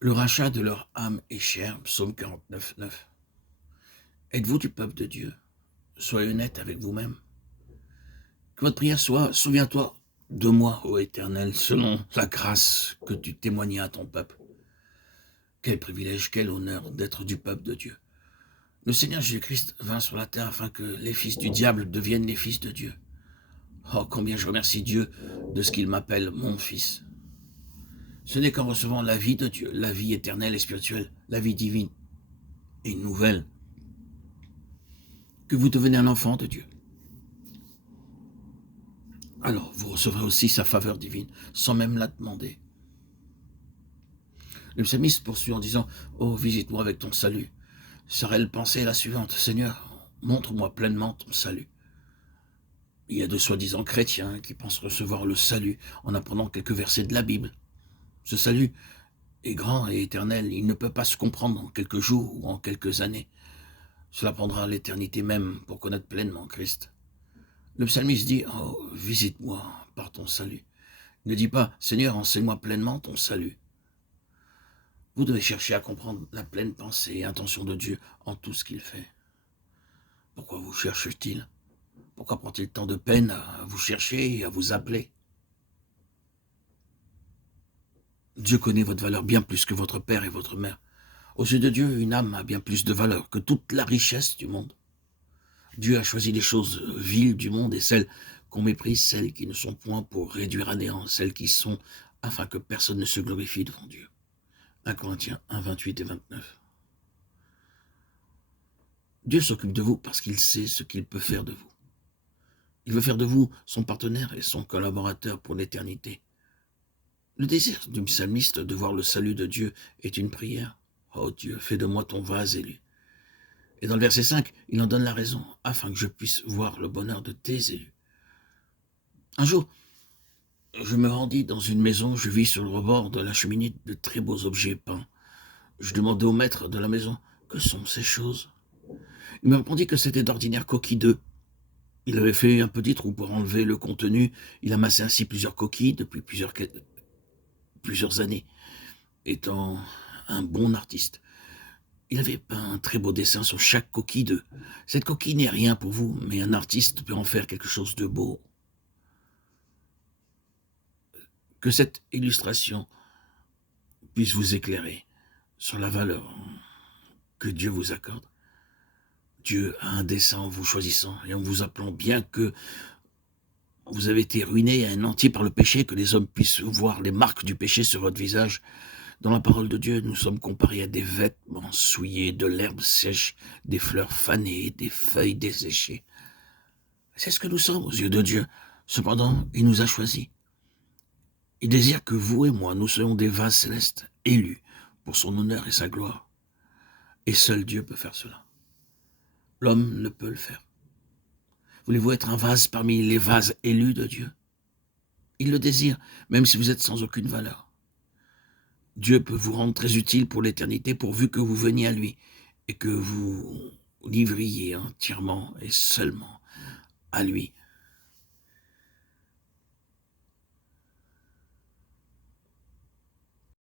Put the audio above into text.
Le rachat de leur âme est cher, psaume 49, 9. Êtes-vous du peuple de Dieu? Soyez honnête avec vous-même. Que votre prière soit, souviens-toi de moi, ô Éternel, selon la grâce que tu témoignais à ton peuple. Quel privilège, quel honneur d'être du peuple de Dieu. Le Seigneur Jésus-Christ vint sur la terre afin que les fils du diable deviennent les fils de Dieu. Oh, combien je remercie Dieu de ce qu'il m'appelle mon fils. Ce n'est qu'en recevant la vie de Dieu, la vie éternelle et spirituelle, la vie divine et nouvelle, que vous devenez un enfant de Dieu. Alors vous recevrez aussi sa faveur divine, sans même la demander. Le psalmiste poursuit en disant « Oh, visite-moi avec ton salut ». Sa réelle pensée est la suivante « Seigneur, montre-moi pleinement ton salut ». Il y a de soi-disant chrétiens qui pensent recevoir le salut en apprenant quelques versets de la Bible. Ce salut est grand et éternel, il ne peut pas se comprendre en quelques jours ou en quelques années. Cela prendra l'éternité même pour connaître pleinement Christ. Le psalmiste dit « Oh, visite-moi par ton salut ». Il ne dit pas « Seigneur, enseigne-moi pleinement ton salut ». Vous devez chercher à comprendre la pleine pensée et intention de Dieu en tout ce qu'il fait. Pourquoi vous cherche-t-il? Pourquoi prend-il tant de peine à vous chercher et à vous appeler? Dieu connaît votre valeur bien plus que votre père et votre mère. Aux yeux de Dieu, une âme a bien plus de valeur que toute la richesse du monde. Dieu a choisi les choses viles du monde et celles qu'on méprise, celles qui ne sont point pour réduire à néant, celles qui sont afin que personne ne se glorifie devant Dieu. 1 Corinthiens 1, 28 et 29. Dieu s'occupe de vous parce qu'il sait ce qu'il peut faire de vous. Il veut faire de vous son partenaire et son collaborateur pour l'éternité. Le désir du psalmiste de voir le salut de Dieu est une prière. Oh Dieu, fais de moi ton vase élu. Et dans le verset 5, il en donne la raison, afin que je puisse voir le bonheur de tes élus. Un jour, je me rendis dans une maison, je vis sur le rebord de la cheminée de très beaux objets peints. Je demandai au maître de la maison, que sont ces choses? Il me répondit que c'était d'ordinaires coquilles d'œufs. Il avait fait un petit trou pour enlever le contenu, il amassait ainsi plusieurs coquilles depuis plusieurs années, étant un bon artiste. Il avait peint un très beau dessin sur chaque coquille d'œuf. Cette coquille n'est rien pour vous, mais un artiste peut en faire quelque chose de beau. Que cette illustration puisse vous éclairer sur la valeur que Dieu vous accorde. Dieu a un dessein en vous choisissant et en vous appelant, bien que vous avez été ruiné et anéanti par le péché, que les hommes puissent voir les marques du péché sur votre visage. Dans la parole de Dieu, nous sommes comparés à des vêtements souillés, de l'herbe sèche, des fleurs fanées, des feuilles desséchées. C'est ce que nous sommes aux yeux de Dieu. Cependant, il nous a choisis. Il désire que vous et moi, nous soyons des vases célestes, élus pour son honneur et sa gloire. Et seul Dieu peut faire cela. L'homme ne peut le faire. Voulez-vous être un vase parmi les vases élus de Dieu? Il le désire, même si vous êtes sans aucune valeur. Dieu peut vous rendre très utile pour l'éternité, pourvu que vous veniez à lui et que vous livriez entièrement et seulement à lui,